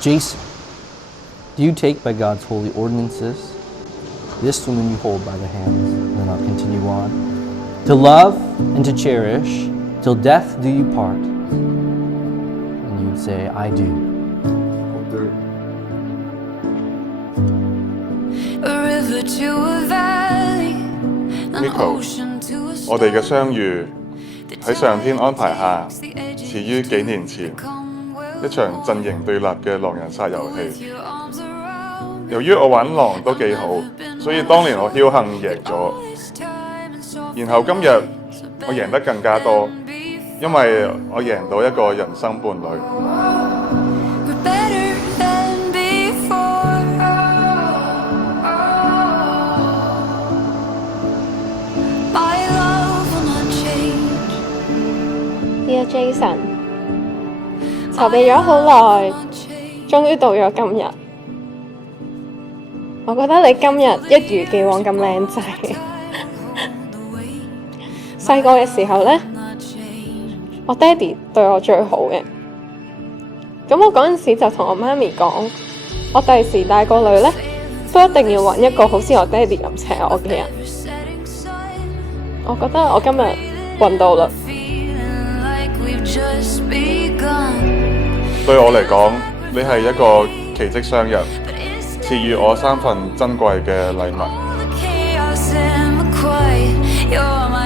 Jason, do you take by God's holy ordinances this woman you hold by the hands? And then I'll continue on. To love and to cherish till death do you part. And you'd say, I do. A river to a valley, an Miko， ocean to a 我哋嘅相遇喺上天安排下，始於幾年前一場陣營對立嘅狼人殺遊戲。由於我玩狼都幾好，所以當年我僥倖贏咗。然後今日我贏得更加多，因為我贏到一個人生伴侶。We're better than before. My love will not change. Dear Jason， 籌備咗好耐，終於到咗今日。我覺得你今日一如既往咁靚仔。細個嘅時候呢，我爹哋對我最好嘅。咁我嗰陣時就同我媽咪講，我第時大個女呢，都一定要揾一個好似我爹哋咁錫我嘅人。我覺得我今日揾到啦。對我嚟講，你係一個奇蹟商人，賜予我3份珍貴嘅禮物。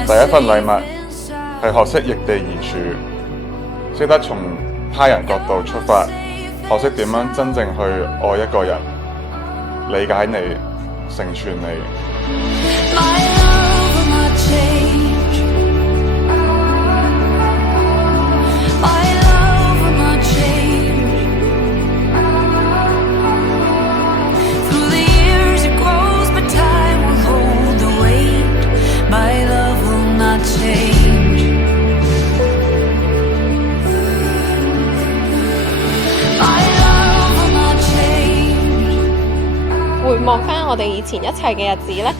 第一份禮物係學識逆地而處，識得從他人角度出發，學識點樣真正去愛一個人，理解你，成全你。回望返我哋以前一齊嘅日子呢，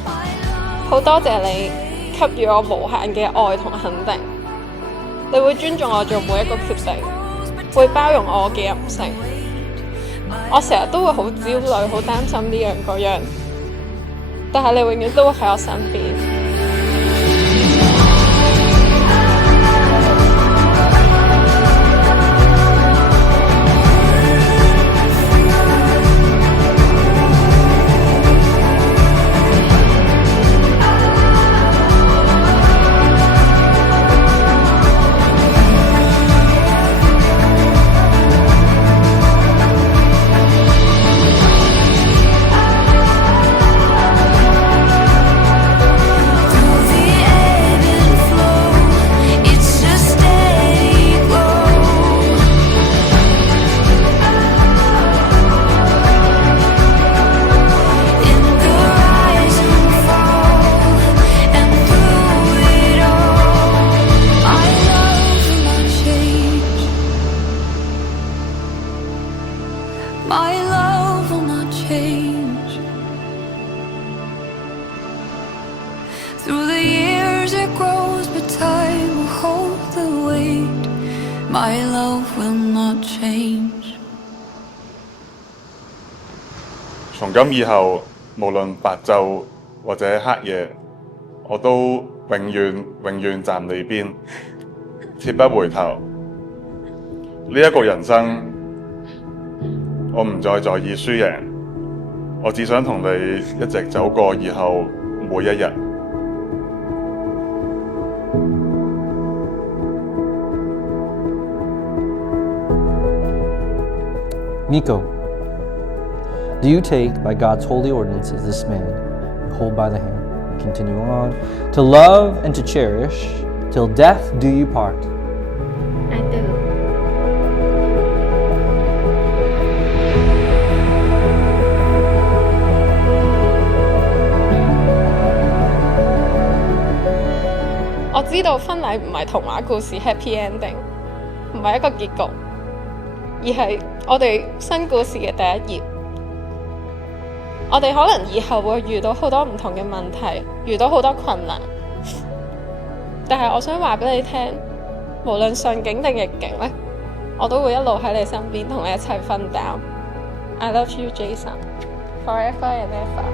好多謝你給予我無限嘅愛同肯定。你會尊重我做每一個決定，會包容我嘅任性。我成日都會好焦慮、好擔心呢樣嗰樣，但係你永遠都會喺我身邊。My love will not change. Through the years it grows, but time will hold the weight. My love will not change. 從今以後，無論白晝或者黑夜，我都永遠站你邊，切不回頭。呢一個人生，我唔再在意輸贏，我只想同你一直走過以後每一日。Miko, do you take by God's holy ordinances this man you hold by the hand? Continue on. To love and to cherish till death do you part. I do.我知道婚禮唔係童話故事 happy ending， 唔係一個結局，而係我哋新故事嘅第一頁。我哋可能以後會遇到好多唔同嘅問題，遇到好多困難，但係我想話俾你聽，無論順境定逆境呢，我都會一路喺你身邊同你一齊分擔。I love you, Jason. Forever and ever.